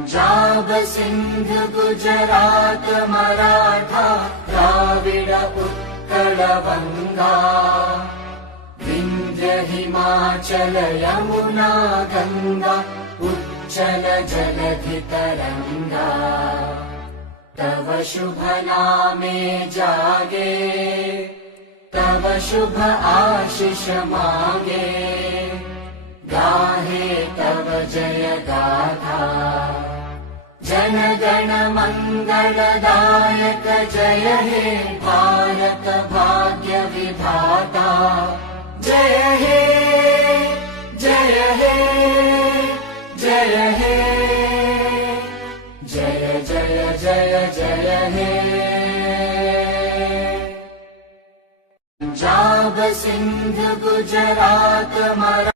पंजाब सिंध गुजरात मराठा द्राविड उत्कल बंगा विंध्य हिमाचल यमुना गंगा उच्चल जलधि तरंगा तव शुभ नामे जागे तव शुभ आशीष मागे गाहे तव जय गाथा जन गण मंगलदायक जय हे भारत भाग्य विधाता जय हे जय हे जय हे जय जय जय जय हे पंजाब सिंध गुजरात मराठा